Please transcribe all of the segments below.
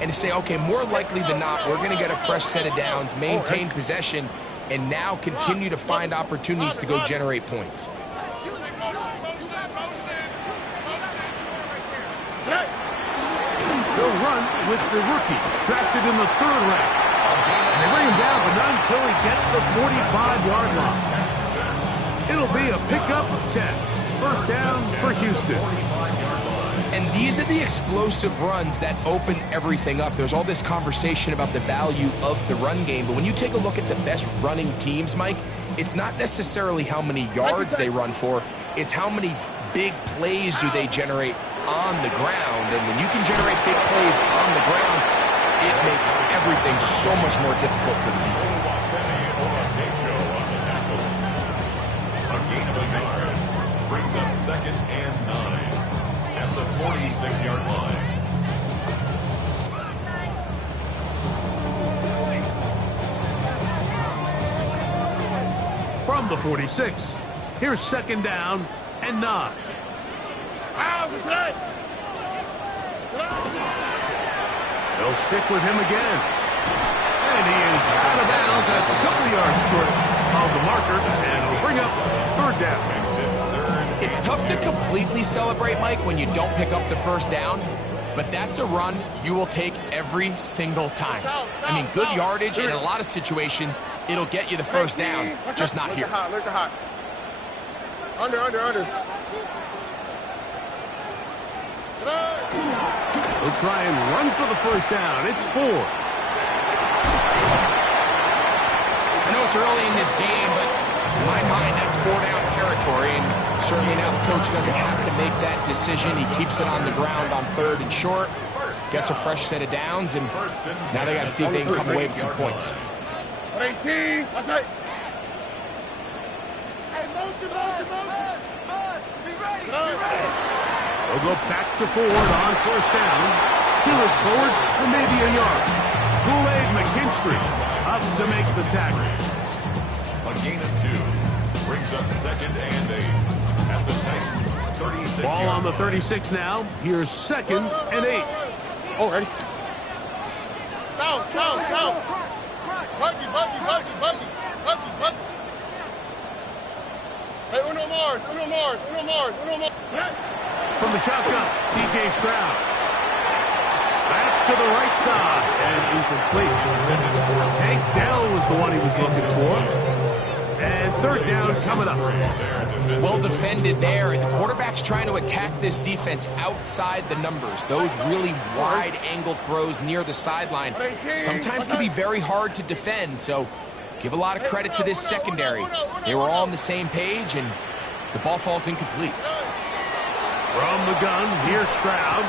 and to say, okay, more likely than not, we're going to get a fresh set of downs, maintain possession, and now continue to find opportunities to go generate points. They'll run with the rookie, drafted in the 3rd round. And they bring him down, but not until he gets the 45-yard line. It'll be a pickup of 10. First down for Houston. And these are the explosive runs that open everything up. There's all this conversation about the value of the run game, but when you take a look at the best running teams, Mike, it's not necessarily how many yards they run for, it's how many big plays do they generate on the ground. And when you can generate big plays on the ground, it makes everything so much more difficult for the defense. A gain of a yard brings up 2nd and 9 at the 46-yard line. From the 46, here's 2nd down and 9. They'll stick with him again. And he is out of bounds. That's a couple yards short of the marker, and it'll bring up 3rd down. It's tough to completely celebrate, Mike, when you don't pick up the first down, but that's a run you will take every single time. I mean, good yardage, and in a lot of situations, it'll get you the first down, just not here. Under. They'll try and run for the first down. It's 4. I know it's early in this game, but in my mind, that's 4-down territory, and certainly now the coach doesn't have to make that decision. He keeps it on the ground on 3rd and short, gets a fresh set of downs, and now they got to see if they can come away with some points. 18. That's it. They'll go back to forward on 1st down. Hewitt forward for maybe a yard. Kool-Aid McKinstry up to make the tackle. A gain of 2 brings up 2nd and 8 at the Titans' 36. Ball on the 36 now. Here's 2nd and 8. Oh, ready. Down. Buggy. Hey, uno Mars. From the shotgun, C.J. Stroud. That's to the right side, and incomplete. Tank Dell was the one he was looking for. And 3rd down coming up. Well defended there. The quarterback's trying to attack this defense outside the numbers. Those really wide-angle throws near the sideline sometimes can be very hard to defend, so give a lot of credit to this secondary. They were all on the same page, and the ball falls incomplete. From the gun, here's Stroud.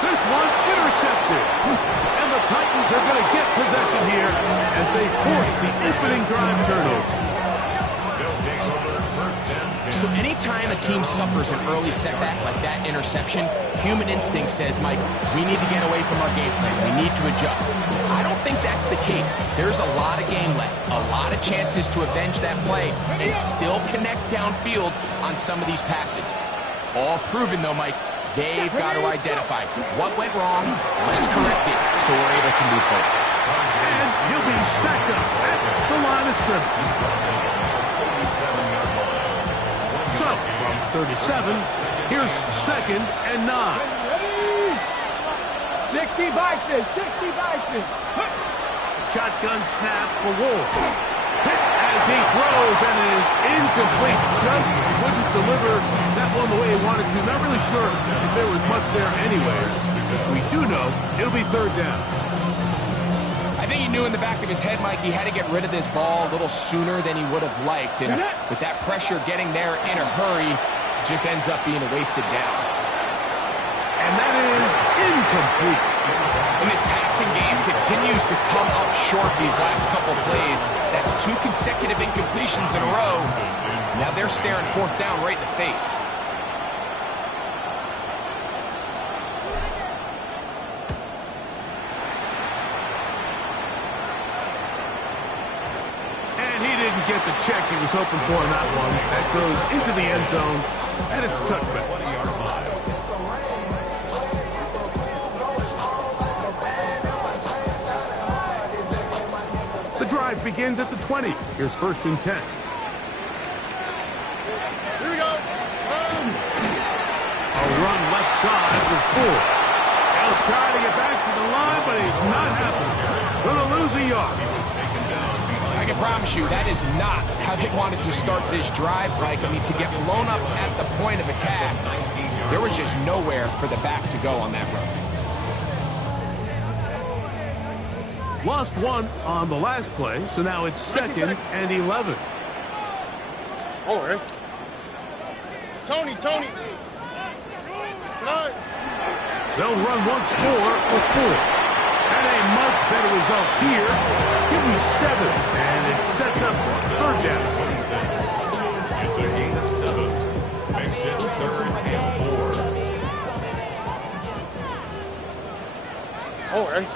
This one intercepted. And the Titans are going to get possession here as they force the opening drive turnover. So anytime a team suffers an early setback like that interception, human instinct says, Mike, we need to get away from our game plan. We need to adjust. I don't think that's the case. There's a lot of game left, a lot of chances to avenge that play and still connect downfield on some of these passes. All proven, though, Mike, they've got to identify what went wrong, let's correct it, so we're able to move forward. And he'll be stacked up at the line of scrimmage. So, from 37, here's 2nd and 9. 60 Bison. Shotgun snap for Wolf. Hit as he throws, and it is incomplete. Just couldn't deliver that one the way he wanted to. Not really sure if there was much there anyways. We do know it'll be 3rd down. I think he knew in the back of his head, Mike, he had to get rid of this ball a little sooner than he would have liked. And with that pressure getting there in a hurry, it just ends up being a wasted down. And that is incomplete. And this passing game continues to come up short these last couple plays. That's 2 consecutive incompletions in a row. Now they're staring 4th down right in the face. And he didn't get the check he was hoping for on that one. That goes into the end zone, and it's touchback. drive begins at the 20. Here's 1st and 10. Here we go. A run left side with 4. They'll try to get back to the line, but he's not happening. Going to lose a yard. I can promise you that is not how they wanted to start this drive, Mike. I mean, to get blown up at the point of attack, there was just nowhere for the back to go on that run. Lost 1 on the last play, so now it's 2nd and 11. All right. Tony. Tonight. They'll run once more with 4. And a much better result here. Give him 7, and it sets up 3rd down. 26. It's a gain of 7. Makes it 3rd and 4. All right.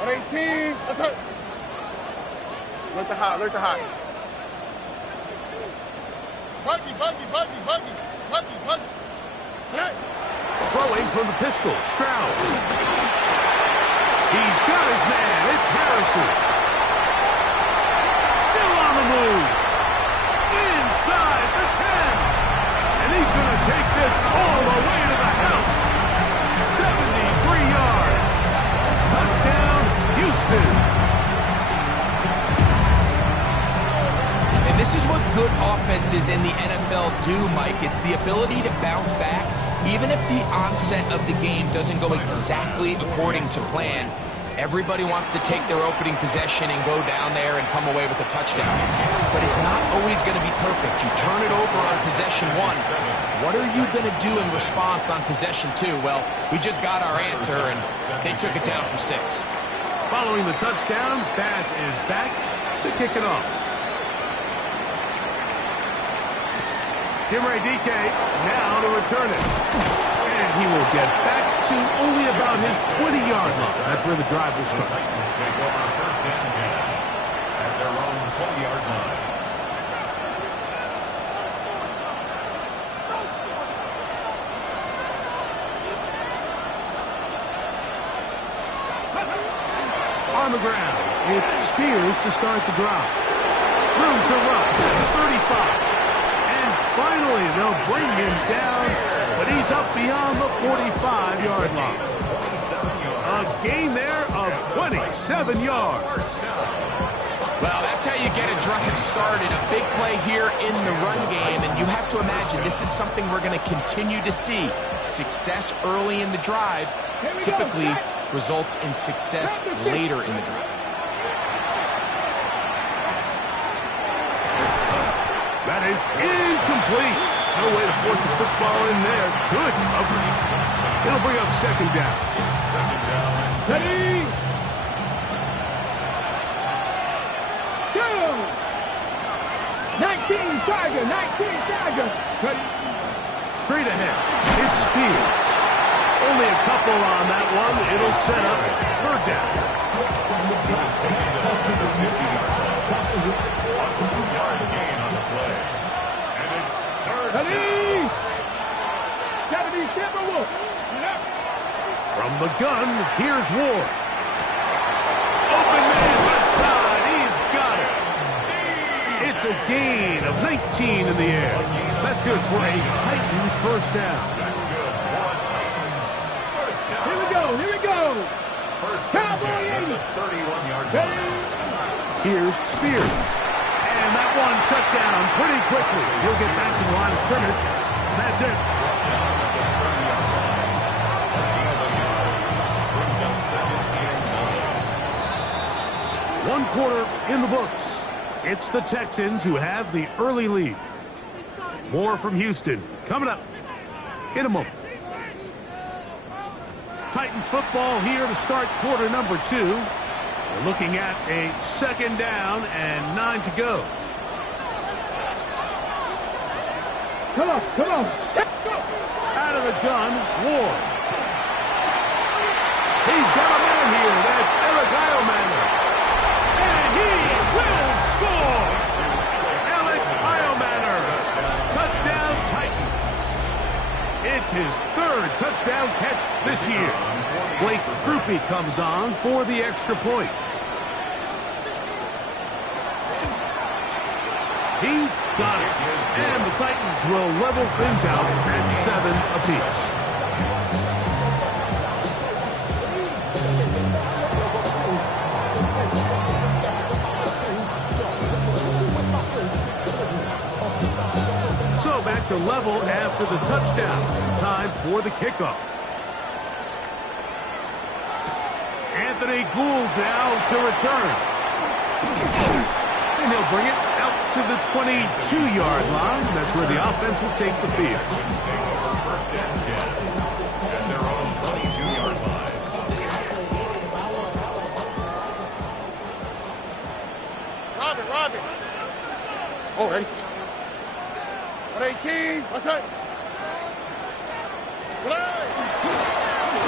18. That's it. Alert the hot. Buggy. Tonight. Throwing from the pistol, Stroud. He's got his man. It's Harrison. Still on the move. Inside the 10. And he's going to take this all the way to the house. 73 yards. Touchdown, Houston. And this is what good offenses in the NFL do, Mike. It's the ability to bounce back, even if the onset of the game doesn't go exactly according to plan. Everybody wants to take their opening possession and go down there and come away with a touchdown. But it's not always going to be perfect. You turn it over on possession 1. What are you going to do in response on possession 2? Well, we just got our answer, and they took it down for 6. Following the touchdown, Bass is back to kick it off. Jimray DK now to return it. And he will get back to only about his 20-yard line. That's where the drive will start. Titans take over 1st and 10 at their own 20-yard line. On the ground, it's Spears to start the drive. Room to rush at the 35. And finally, they'll bring him down, but he's up beyond the 45-yard line. A gain there of 27 yards. Well, that's how you get a drive started. A big play here in the run game, and you have to imagine this is something we're going to continue to see. Success early in the drive typically results in success later in the drive. That is incomplete. No way to force the football in there. Good coverage. It'll bring up 2nd down. 2nd down. Ready. Go. 19 Tiger. Ready. Straight ahead. It's Spears. Only a couple on that one. It'll set up 3rd down. Ready. Gotta be Timberwolf. From the gun, here's Ward. Open man left side. He's got it. It's a gain of 19 in the air. That's good for a Titans 1st down. That's good for a Titans 1st down. Here we go. 1st and 10 at the 31-yard line. Here's Spears. And that one shut down pretty quickly. He'll get back to the line of scrimmage. That's it. Brings up 2nd and 9. 1 quarter in the books. It's the Texans who have the early lead. More from Houston coming up in a moment. Titans football here to start quarter number 2. We're looking at a 2nd down and 9 to go. Come on. Out of the gun, Ward. He's got a man here. That's Eric Eilmander. And he will score. Eric Eilmander. Touchdown Titans. It's his 3rd touchdown catch this year. Blake Grupe comes on for the extra point. He's got it. And the Titans will level things out at 7 apiece. So back to level after the touchdown. Time for the kickoff. Anthony Gould now to return. And he'll bring it out to the 22-yard line. That's where the offense will take the field. First and 10 at their own 22-yard line. Robin. Oh, ready? 118. What's that?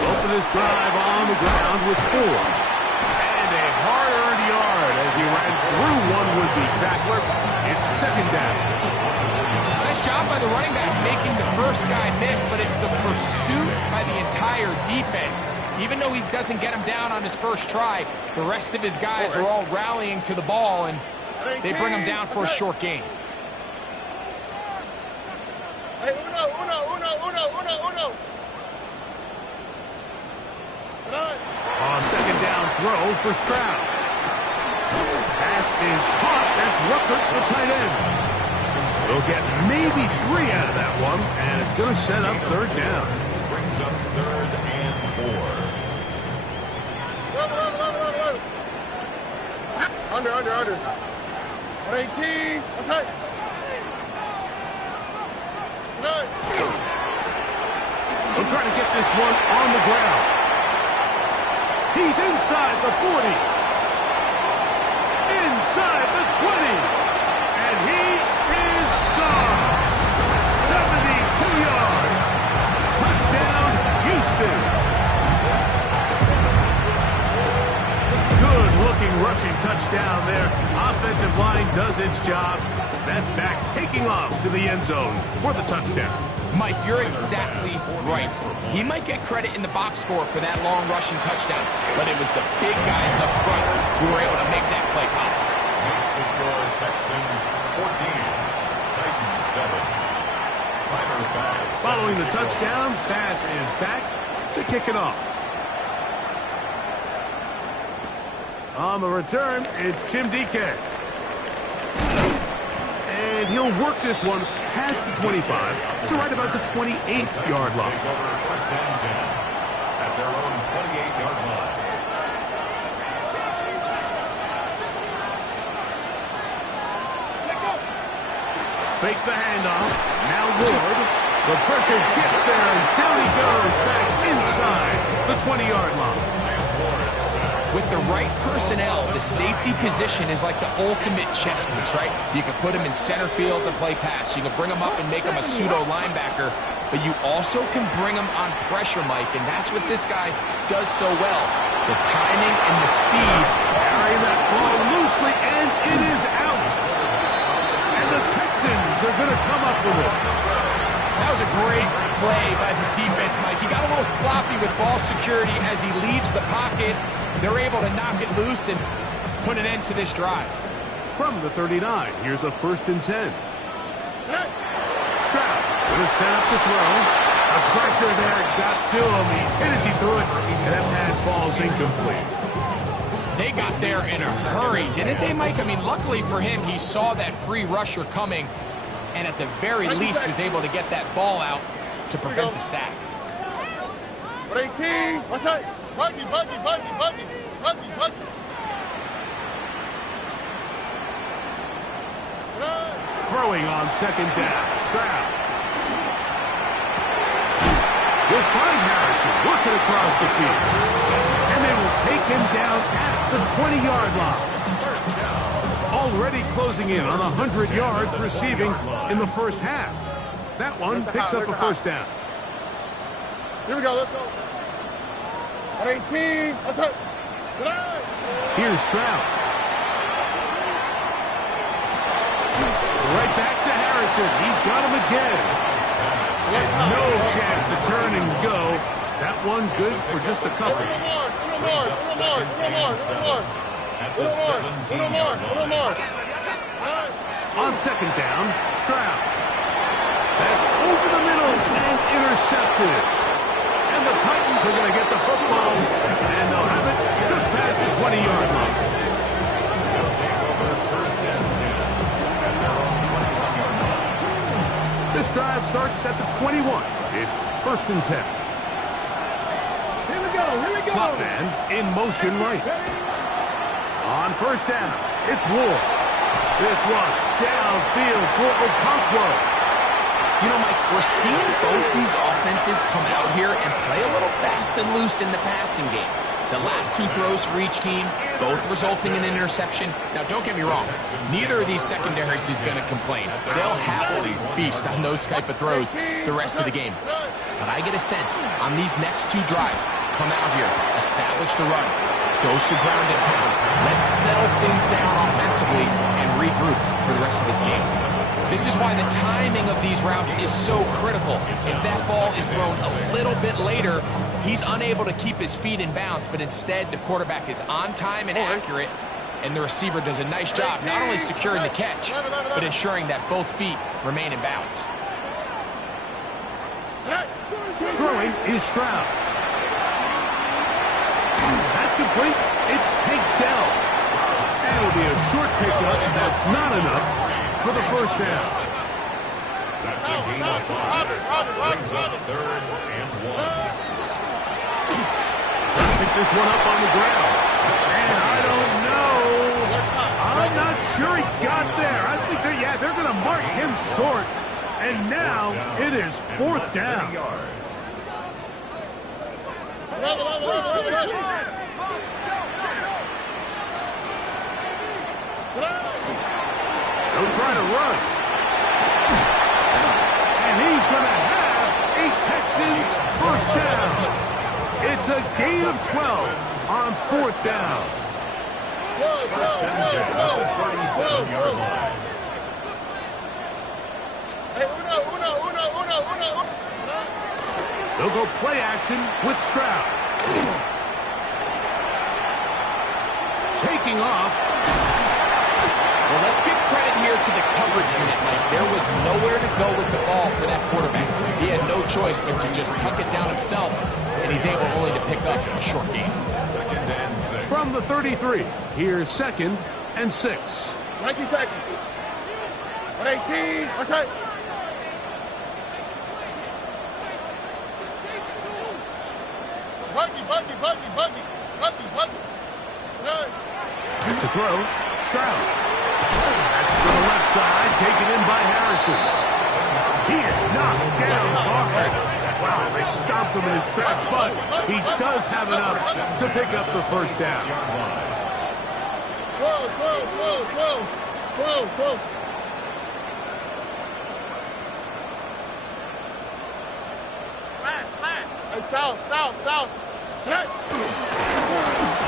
Open his drive on the ground with 4. And a hard-earned yard as he ran through one would-be tackler. It's second down. Nice job by the running back making the first guy miss, but it's the pursuit by the entire defense. Even though he doesn't get him down on his first try, the rest of his guys are all rallying to the ball, and they bring him down for a short gain. Hey, uno. On second down throw for Stroud. Pass is caught. That's Ruckert, the tight end. They'll get maybe 3 out of that one, and it's going to set up third down. Brings up 3rd and 4. Under. 118. What's that? They'll try to get this one on the ground. He's inside the 40. Inside the 20. And he is gone. 72 yards. Touchdown, Houston. Good-looking rushing touchdown there. Offensive line does its job. That back taking off to the end zone for the touchdown. Mike, you're exactly right. He might get credit in the box score for that long rushing touchdown, but it was the big guys up front who were able to make that play possible. Makes the score Texans 14, Titans 7. Tyler Bass. Following the touchdown, Bass is back to kick it off. On the return, it's Tim DK. And he'll work this one past the 25 to right about the 28-yard line. Take over first and 10 at their own 28-yard line. Fake the handoff. Now Ward. The pressure gets there, and down he goes back inside the 20-yard line. With the right personnel, the safety position is like the ultimate chess piece, right? You can put him in center field to play pass. You can bring him up and make him a pseudo linebacker, but you also can bring him on pressure, Mike, and that's what this guy does so well. The timing and the speed. Carry that ball loosely, and it is out. And the Texans are going to come up with it. That was a great play by the defense, Mike. He got a little sloppy with ball security as he leaves the pocket. They're able to knock it loose and put an end to this drive. From the 39, here's a 1st and 10. Stroud going to set up the throw. The pressure there got to him. He's hit as he threw it, and that pass falls incomplete. They got there in a hurry, didn't they, Mike? I mean, luckily for him, he saw that free rusher coming, and at the very least was able to get that ball out to prevent the sack. 118. What's that? Buggy. Throwing on second down. Stroud. Will find Harrison working across the field. And they will take him down at the 20-yard line. Already closing in on 100 yards receiving in the first half. That one picks up a first down. Here we go. Let's go. 118. What's up? Here's Stroud. Right back to Harrison. He's got him again. And no chance to turn and go. That one good for just a couple. At the 17-yard line. On second down, Stroud. That's over the middle and intercepted. And the Titans are going to get the football, and they'll have it just past the 20-yard line. This drive starts at the 21. It's 1st and 10. Here we go. Slot man in motion right. On 1st down, it's Ward. This one downfield for Okonkwo. You know, Mike, we're seeing both these offenses come out here and play a little fast and loose in the passing game. The last 2 throws for each team, both resulting in an interception. Now, don't get me wrong. Neither of these secondaries is going to complain. They'll happily feast on those type of throws the rest of the game. But I get a sense on these next 2 drives, come out here, establish the run, go to ground and pound. Let's settle things down offensively and regroup for the rest of this game. This is why the timing of these routes is so critical. If that ball is thrown a little bit later, he's unable to keep his feet in bounds, but instead the quarterback is on time and accurate, and the receiver does a nice job not only securing the catch, but ensuring that both feet remain in bounds. Throwing is Stroud. That's complete. It's Tank Dell. And it'll be a short pickup. That's not enough for the 1st down. That's a gain of 5. Brings up 3rd and 1. Pick this one up on the ground. And I don't know. I'm not sure he got there. I think they're going to mark him short. And now it is 4th down. They'll try to run. And he's going to have a Texans 1st down. It's a gain of 12 on 4th down. 1st and 10 at the 37-yard line. They'll go play action with Stroud. Taking off. Well, let's give credit here to the coverage unit, Mike. There was nowhere to go with the ball for that quarterback. He had no choice but to just tuck it down himself, and he's able only to pick up a short gain. 2nd and 6. From the 33, here's 2nd and 6. Nike Texas. 118. What's that? Buggy. To throw, Stroud. That's to the left side, taken in by Harrison. He is knocked down hard. Wow, they stopped him in his tracks, but he does have enough to pick up the 1st down. Whoa. Hey, south.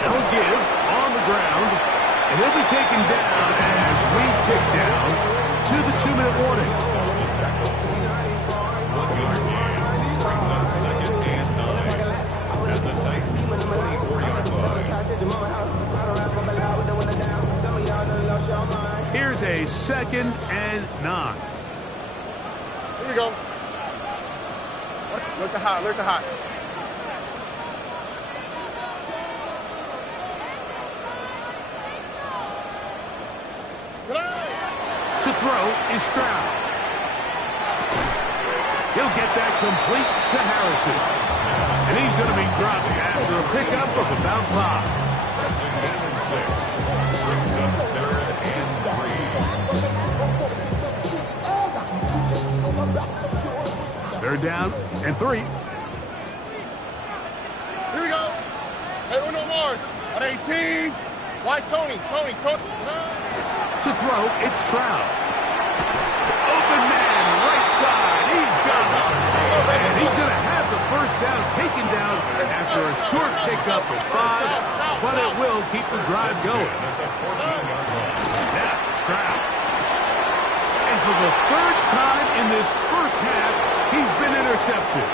They'll give on the ground, and he'll be taken down as we tick down to the 2-minute warning. 1-yard gain. Brings up 2nd and 9 at the Titans' 24-yard line. Here's a 2nd and 9. Here we go. Look the hot. To throw is Stroud. He'll get that complete to Harrison. And he's going to be dropped after a pickup of about 5. That's a gain of 6. Brings up 3rd and 3. 3rd down and 3. Here we go. Hey, Uno more. 118. Why Tony? To throw, it's Stroud. Open man, right side. He's got it. And he's going to have the 1st down taken down after a short pickup of 5, but it will keep the drive going. Now, Stroud. And for the 3rd time in this 1st half, he's been intercepted.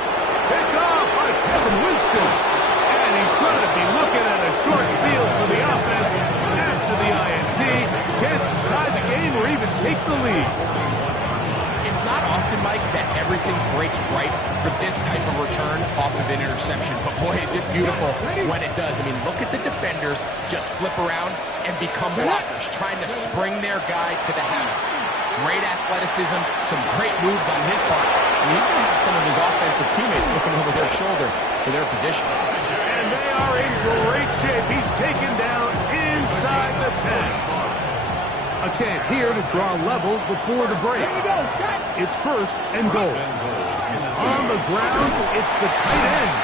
Picked off by Kevin Winston. And he's going to be looking at a short field for the offense after the INT. Can't tie the game or even take the lead. right, for this type of return off of an interception. But boy, is it beautiful when it does. I mean, look at the defenders just flip around and become blockers, trying to spring their guy to the house. Great athleticism, some great moves on his part. And he's going to have some of his offensive teammates looking over their shoulder for their position. And they are in great shape. He's taken down inside the 10. A chance here to draw level before the break. It's first and goal. On the ground, it's the tight end.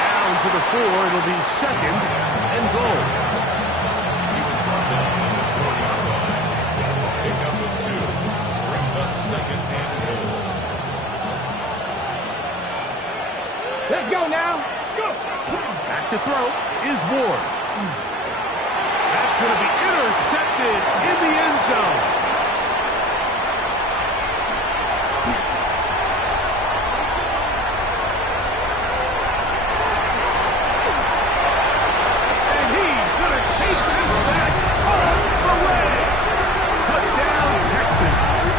Down to the 4, it'll be second and goal. He was brought down on the 4-yard line. Pickup of 2 brings up second and goal. Let's go now. Let's go. Back to throw is Ward. That's going to be intercepted in the end zone. And he's going to take this back all the way. Touchdown, Texans.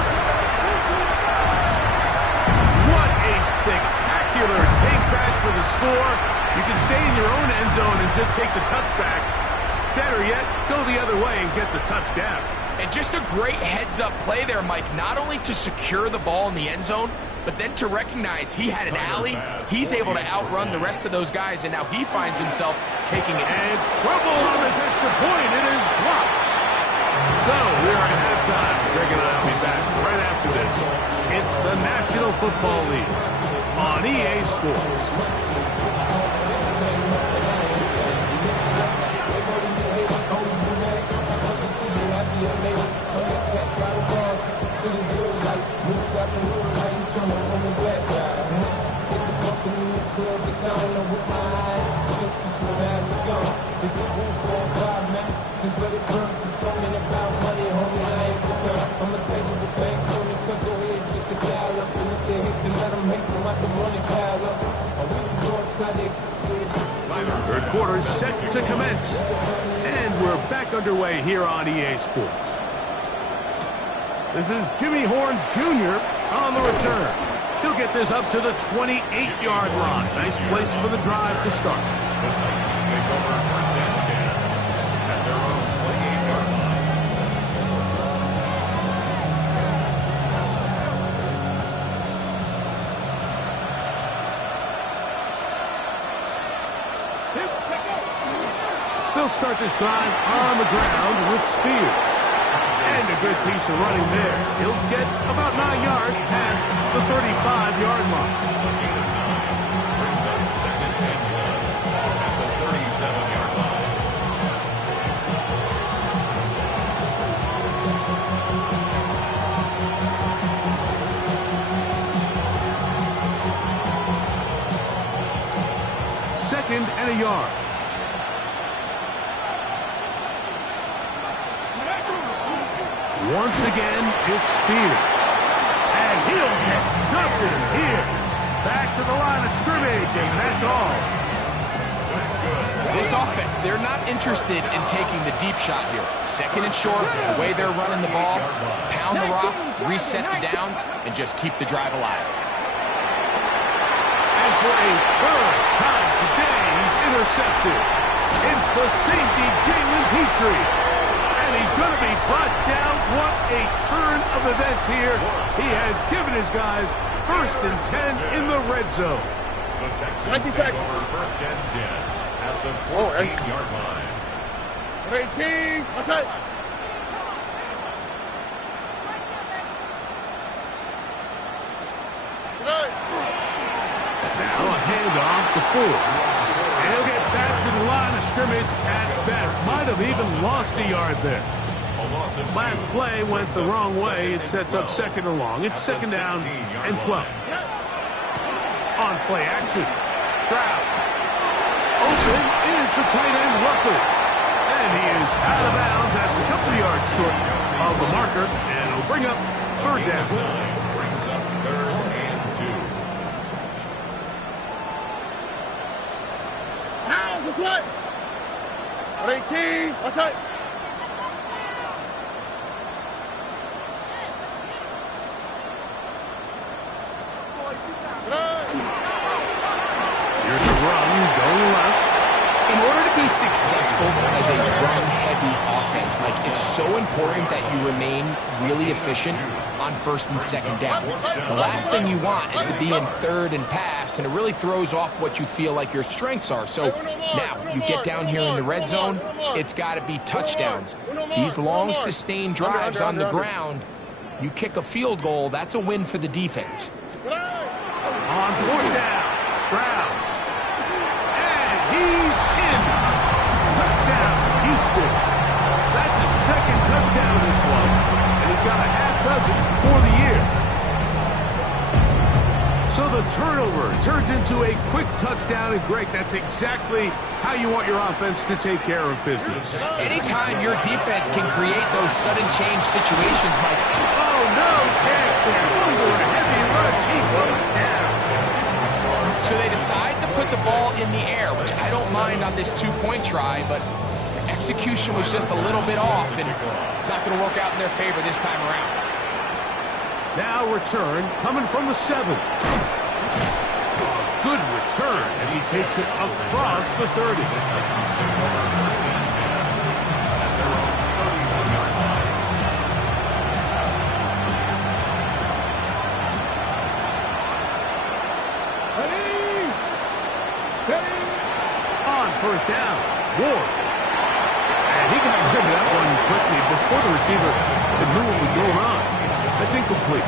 What a spectacular take back for the score. You can stay in your own end zone and just take the touchback. Better yet, go the other way and get the touchdown. And just a great heads-up play there, Mike, not only to secure the ball in the end zone, but then to recognize he had an alley. He's able to outrun the rest of those guys, and now he finds himself taking it. And trouble on this extra point. It is blocked. So, we are at halftime. Greg and I will be back right after this. It's the National Football League on EA Sports. Third quarter set to commence. And we're back underway here on EA Sports. This is Jimmy Horn Jr. on the return. He'll get this up to the 28-yard line. Nice place for the drive to start. The Titans take over first and 10 at their own 28-yard line. They'll start this drive on the ground with Spears. And a good piece of running there. He'll get about 9 yards past the 35-yard line. Gain of 9 brings up second and 1 at the 37-yard line. Second and a yard. Once again, it's Spears. And he'll get nothing here. Back to the line of scrimmage, and that's all. This offense, they're not interested in taking the deep shot here. Second and short, the way they're running the ball, pound the rock, reset the downs, and just keep the drive alive. And for a third time today, he's intercepted. It's the safety, Jalen Petrie. And he's going to be brought down. What a turn of events here. He has given his guys first and 10 in the red zone. The Texans take over first and 10 at the 14-yard line. 18, outside. Now a handoff to Ford. And he'll get back to the line of scrimmage at best. Might have even lost a yard there. Last play went the wrong way. It sets up second and long. It's second down and 12. On play action. Stroud. Open is the tight end Rucker. And he is out of bounds. That's a couple of yards short of the marker. And it'll bring up third down. Brings up third and 2. Now, that's right. 18, outside. be successful as a run-heavy offense, Mike, it's so important that you remain really efficient on first and second down. The last thing you want is to be in third and pass, and it really throws off what you feel like your strengths are. So now you get down here in the red zone, it's got to be touchdowns. These long, sustained drives on the ground, you kick a field goal, that's a win for the defense. On fourth down, Stroud. And he's in. Touchdown, Houston. That's his second touchdown this one. And he's got a half dozen for the year. So the turnover turns into a quick touchdown. And Greg, that's exactly how you want your offense to take care of business. Anytime your defense can create those sudden change situations, Mike. Oh, no chance there. Under a heavy rush, he goes down. So they decide to put the ball in the air, which I don't mind on this two-point try, but execution was just a little bit off, and it's not going to work out in their favor this time around. Now return coming from the 7. Good return as he takes it across the 30. On first down, Ward. And he got rid of that one quickly before the receiver knew what was going on. That's incomplete.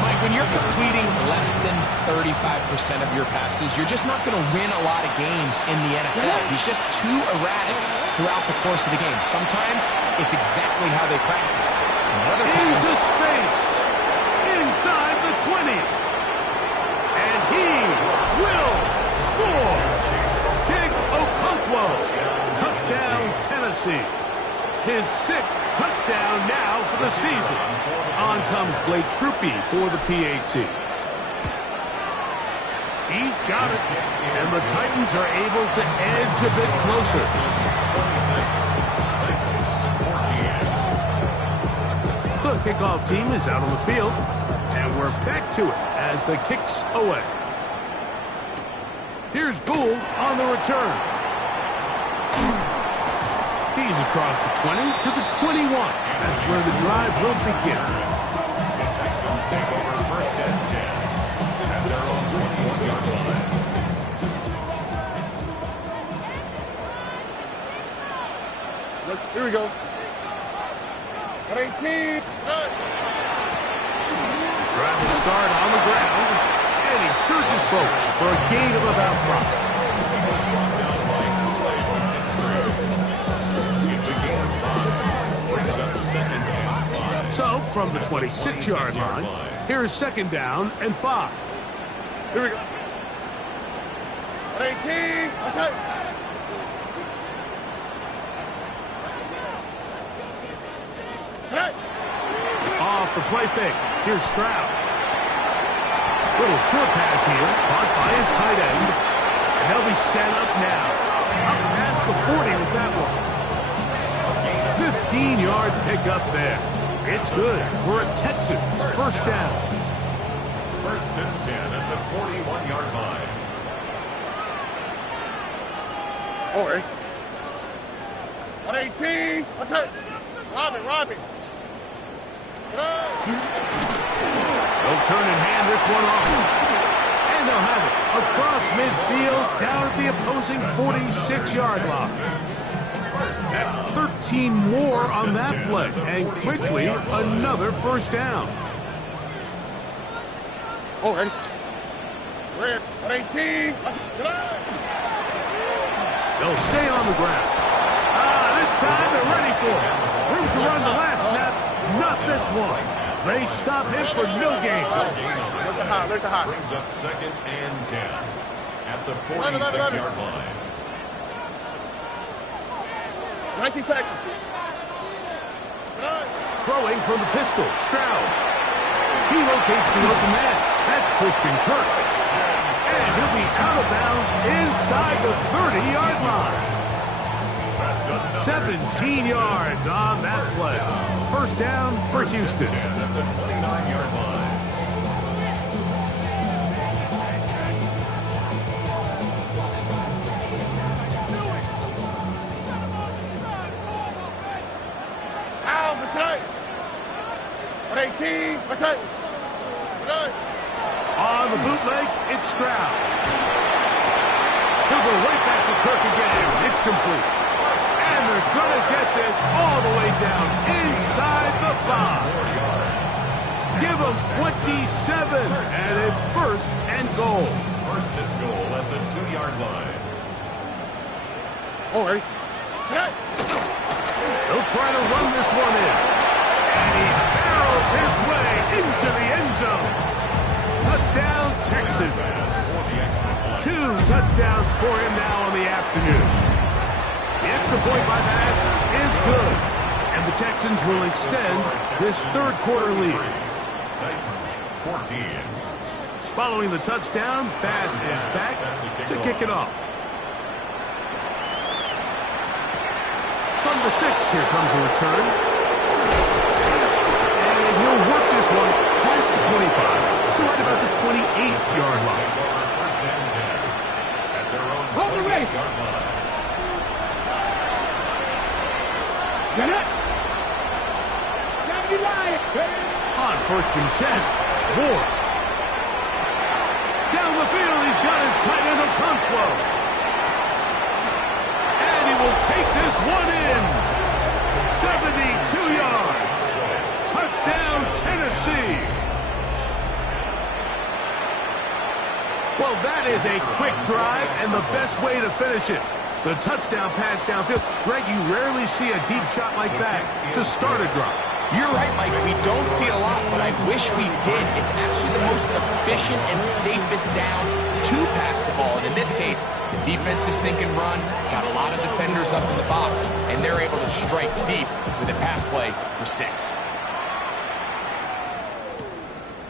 Mike, when you're completing less than 35% of your passes, you're just not going to win a lot of games in the NFL. He's just too erratic throughout the course of the game. Sometimes it's exactly how they practiced. And other times... Into space. Inside the 20. And he will score. King Okonkwo. Touchdown, Tennessee. His 6th touchdown now for the season. On comes Blake Krupe for the PAT. He's got it. And the Titans are able to edge a bit closer. The kickoff team is out on the field. And we're back to it as the kick's away. Here's Gould on the return. He's across the 20 to the 21. That's where the drive will begin. Take over first and 10 at their own 21-yard line. Look, here we go. At 18. Trying to start on the ground. And he surges forward for a gain of about 5. So, from the 26-yard line, here's second down and 5. Here we go. At 18. Okay. Hey. Off the play fake. Here's Stroud. Little short pass here, caught by his tight end. And they'll be set up now. Up past the 40 with that one. 15-yard pickup there. It's good for a Texans first down. First and 10 at the 41-yard line. All right. At 18. What's that? Robbie. They'll turn and hand this one off. And they'll have it across midfield down at the opposing 46-yard line. That's 13 more on that play. And quickly, another first down. All right. Red at 18. They'll stay on the ground. This time they're ready for it. Room to run the last snap. Not this one. They stop him for no gain. There's a hot. Brings up second and 10 at the 46-yard line. 19 Texans. Throwing from the pistol, Stroud. He locates the open man. That's Christian Kirk. And he'll be out of bounds inside the 30-yard line. 17 yards on that play. First down for Houston. At the 29-yard line. On 18. What's that? Good. On the bootleg, it's Stroud. He'll go right back to Kirk again. It's complete. And they're going to get this all the way down inside the 5. Give them 27, and it's first and goal. First and goal at the 2-yard line. All right. Hey. They'll try to run this one in. And he barrels his way into the end zone. Touchdown, Texans. 2 touchdowns for him now on the afternoon. The extra point by pass is good. And the Texans will extend this third quarter lead. Titans 14. Following the touchdown, Bass is back to kick it off. From the 6, here comes a return. And he'll work this one past the 25 to right about the 28-yard line. First and 10 at their own 28-yard line. Get it. On first and 10, Ward. Down the field, he's got his tight end of Conquo. And he will take this one in. 72 yards. Touchdown, Tennessee. Well, that is a quick drive and the best way to finish it. The touchdown pass downfield. Greg, you rarely see a deep shot like that to start a drive. You're right, Mike. We don't see it a lot, but I wish we did. It's actually the most efficient and safest down to pass the ball. And in this case, the defense is thinking run, got a lot of defenders up in the box, and they're able to strike deep with a pass play for 6.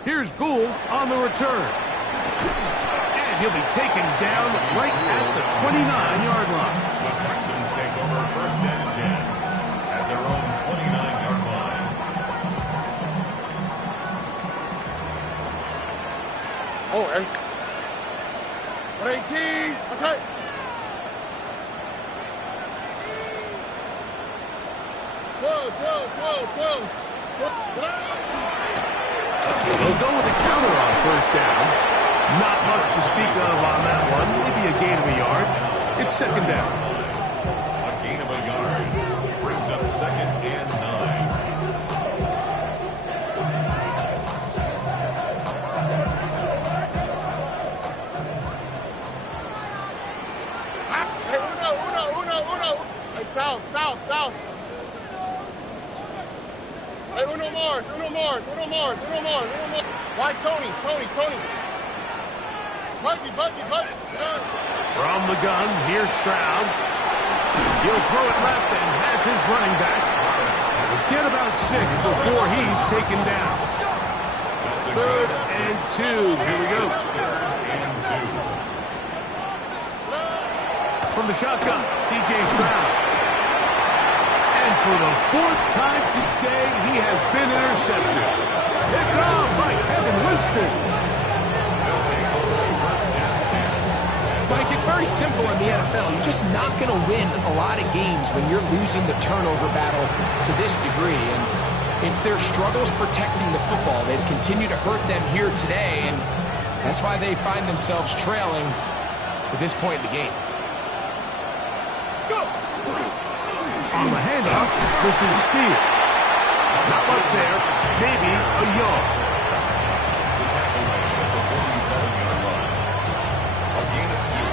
Here's Gould on the return. And he'll be taken down right at the 29-yard line. The Texans take over first and 10 at their own 29-yard line. Oh, and 18. What's that? Twelve. They'll go with a counter on first down. Not much to speak of on that one. Maybe a gain of a yard. It's second down. A gain of a yard brings up second and 9. Uno. Hey, south. Hey, uno more. Why, Tony? Bucky. From the gun, here's Stroud. He'll throw it left and has his running back. Get about 6 before he's taken down. Third and 2. Here we go. From the shotgun, C.J. Stroud. And for the 4th time today, he has been intercepted. Picked off by Kevin Winston. Mike, it's very simple in the NFL. You're just not going to win a lot of games when you're losing the turnover battle to this degree. And it's their struggles protecting the football. They've continued to hurt them here today, and that's why they find themselves trailing at this point in the game. On the handoff, this is Spears. Not much there, maybe a yard.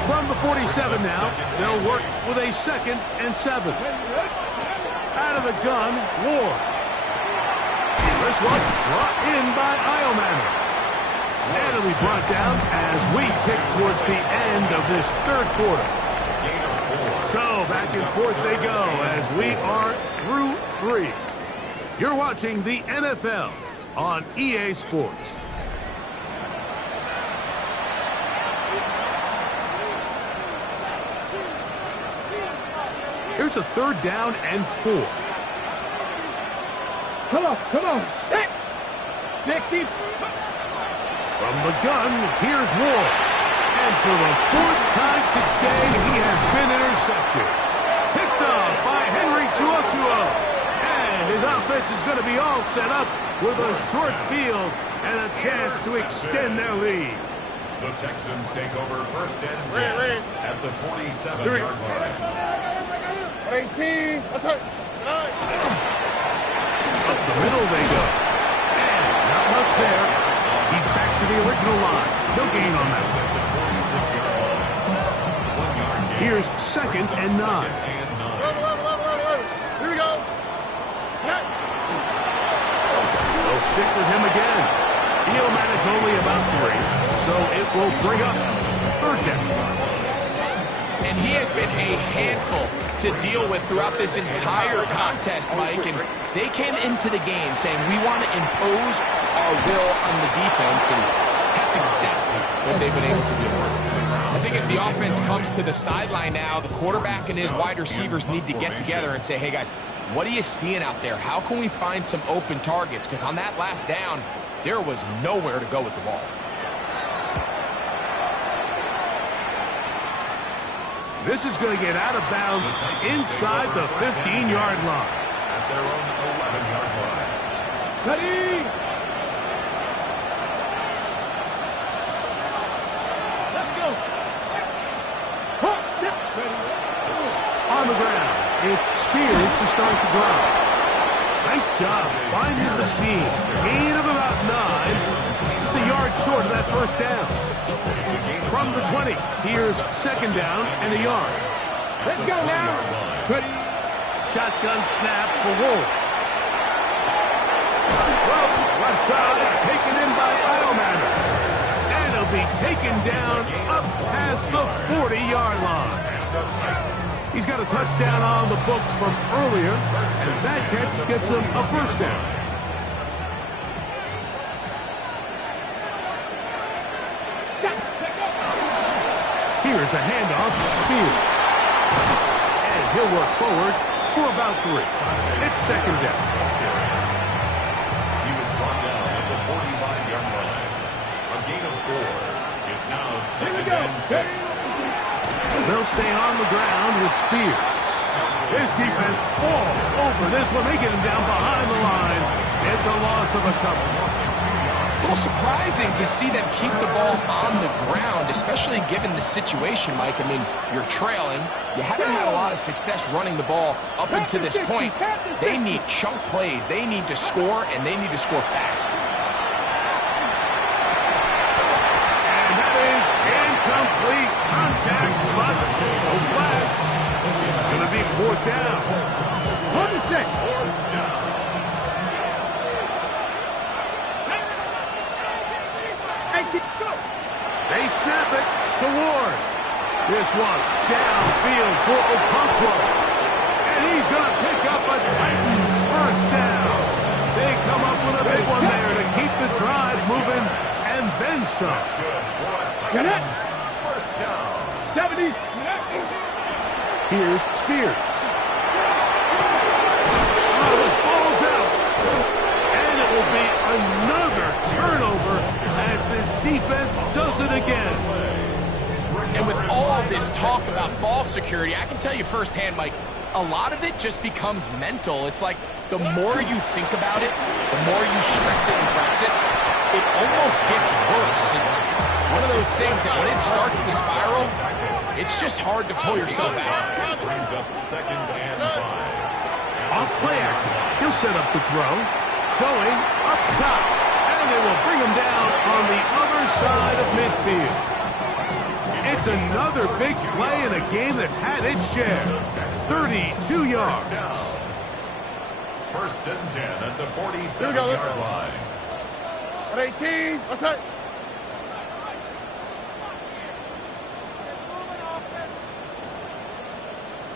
From the 47 now, they'll work with a 2nd and 7. Out of the gun, Ward. This one brought in by Iomanner. And it'll be brought down as we tick towards the end of this third quarter. So back and forth they go as we are through 3. You're watching the NFL on EA Sports. Here's a 3rd down and 4. Come on. 60. From the gun, here's Ward. And for the 4th time today, he has been intercepted. Picked up by Henry Tuotuo. And his offense is going to be all set up with a short field and a chance to extend their lead. The Texans take over first and 10 at the 47-yard line. 18. That's it. Up the middle they go. And not much there. He's back to the original line. No gain on that. Here's second and 9. Here we go. They'll stick with him again. He'll manage only about 3, so it will bring up third down. And he has been a handful to deal with throughout this entire contest, Mike. And they came into the game saying, we want to impose our will on the defense, and that's exactly what they've been able to do. I think as the offense comes to the sideline now, the quarterback and his wide receivers need to get together and say, hey, guys, what are you seeing out there? How can we find some open targets? Because on that last down, there was nowhere to go with the ball. This is going to get out of bounds inside the 15-yard line. At their own 11-yard line. Ready? Let's go. On the ground, it's Spears to start the drive. Nice job finding the seam. Gain of about 9. Just a yard short of that first down. From the 20, here's second down and a yard. Let's go now. Ready. Shotgun snap for Wolf. Left side, taken in by Manor. And it'll be taken down up past the 40-yard line. He's got a touchdown on the books from earlier, and that catch gets him a first down. Here's a handoff to Spears. And he'll work forward for about 3. It's second down. He was brought down at the 45-yard line. A gain of 4. It's now second and 6. They'll stay on the ground with Spears. His defense all over this one. They get him down behind the line. It's a loss of a couple. A little surprising to see them keep the ball on the ground, especially given the situation, Mike. I mean, you're trailing. You haven't had a lot of success running the ball up until this point. They need chunk plays. They need to score, and they need to score fast. And that is incomplete contact, but no flags. It's going to be fourth down. 46. Fourth down. They snap it to Ward. This one downfield for Okonkwo. And he's going to pick up a Titans first down. They come up with a big one there to keep the drive moving and then some. Titans first down. 70s. Here's Spears. Oh, the ball's out. And it will be another turnover as this defense does it again. And with all this talk about ball security, I can tell you firsthand, Mike, a lot of it just becomes mental. It's like the more you think about it, the more you stress it in practice, it almost gets worse. It's one of those things that when it starts to spiral, it's just hard to pull yourself out. Brings up second and 5. Off play action. He'll set up to throw. Going up top. And they will bring him down on the other side of midfield. It's another big play in a game that's had its share. 32 yards. First and 10 at the 47-yard line. At 18. What's that?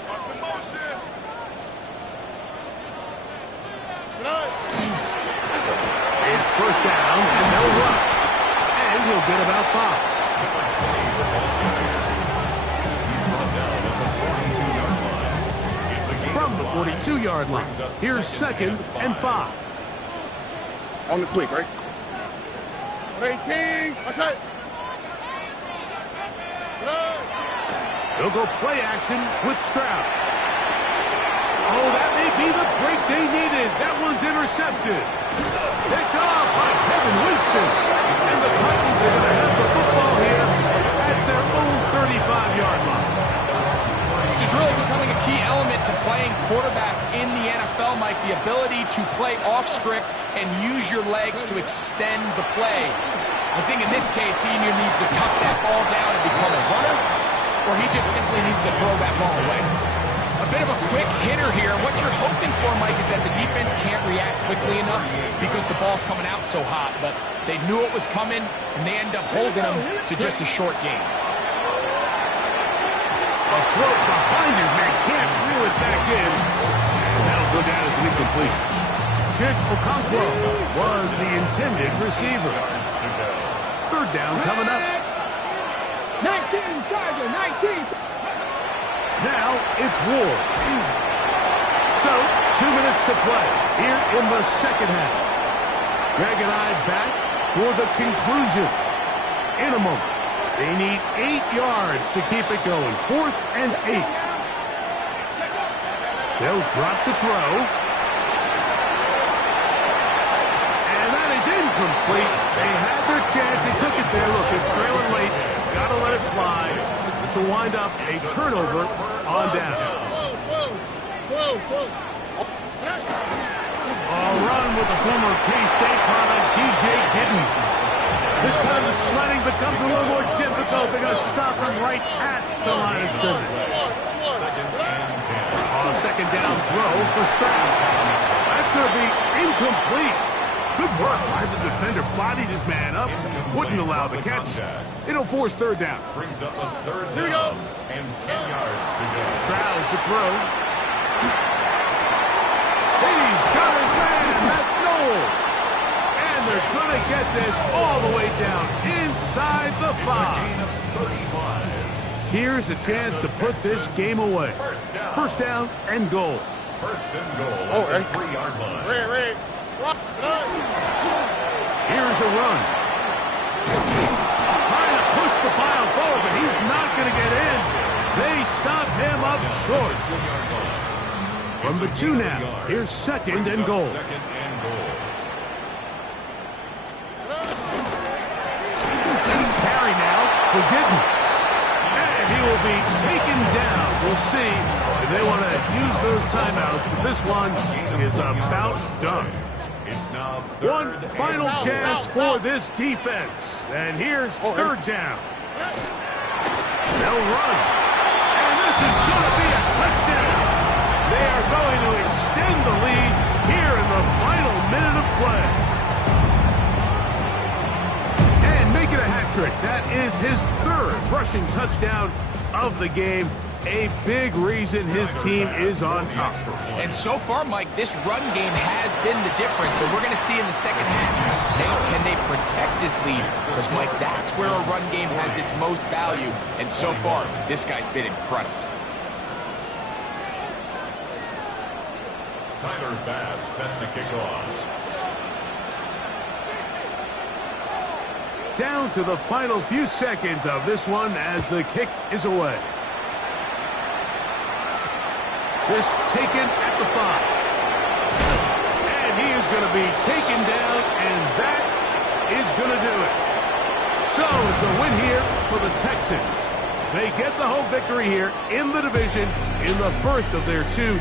Watch the motion. It's first down, and they'll run. And he'll get about 5. From the 42-yard line, here's second and 5. On the quick, right? At 18. What's that? He'll go play action with Stroud. Oh, that may be the break they needed. That one's intercepted. Picked off by Kevin Winston. And the Titans are going to have the football here at their own 35-yard line. This is really becoming a key element to playing quarterback in the NFL, Mike, the ability to play off script and use your legs to extend the play. I think in this case, he either needs to tuck that ball down and become a runner, or he just simply needs to throw that ball away. A bit of a quick hitter here. What you're hoping for, Mike, is that the defense can't react quickly enough because the ball's coming out so hot, but they knew it was coming, and they end up holding them to just a short game. A throw behind his man, can't reel it back in. And that'll go down as an incompletion. Chick Okonkwo was the intended receiver. Third down coming up. 19, Charger, 19. Now it's Ward. So, 2 minutes to play here in the second half. Greg and I back for the conclusion in a moment. They need 8 yards to keep it going. 4th and 8. They'll drop to throw. And that is incomplete. They had their chance. They took it there. Look, it's trailing late. Got to let it fly. This will wind up a turnover on down. A run with the former K-State product, DJ Giddens. This time the sledding becomes a little more difficult. They're going to stop him right at the line of scrimmage. Second down throw for Stroud. That's going to be incomplete. Good work by the defender. Bodied his man up. Wouldn't allow the catch. It'll force third down. Brings up a third down and 10 yards to go. Stroud to throw. He's got his man. That's Noel. And they're going to get this all the way down inside the 5. Here's a chance to put this game away. First down and goal. First and goal at the 3-yard line. Here's a run. Trying to push the pile forward, but he's not going to get in. They stop him up short. From the 2 now, here's second and goal. Second and goal. Carry now for Giddens. And he will be taken down. We'll see if they want to use those timeouts, but this one is about done. It's now One final chance for this defense. And here's third down. They'll run. And this is going to be a touchdown. They are going to extend the lead here in the final minute of play. And make it a hat trick. That is his third rushing touchdown of the game. A big reason his team is on top. And so far, Mike, this run game has been the difference, and we're going to see in the second half. Now, can they protect this lead? Because, Mike, that's where a run game has its most value. And so far, this guy's been incredible. Tyler Bass set to kick off. Down to the final few seconds of this one as the kick is away. This taken at the 5. And he is going to be taken down, and that is going to do it. So it's a win here for the Texans. They get the home victory here in the division in the first of their 2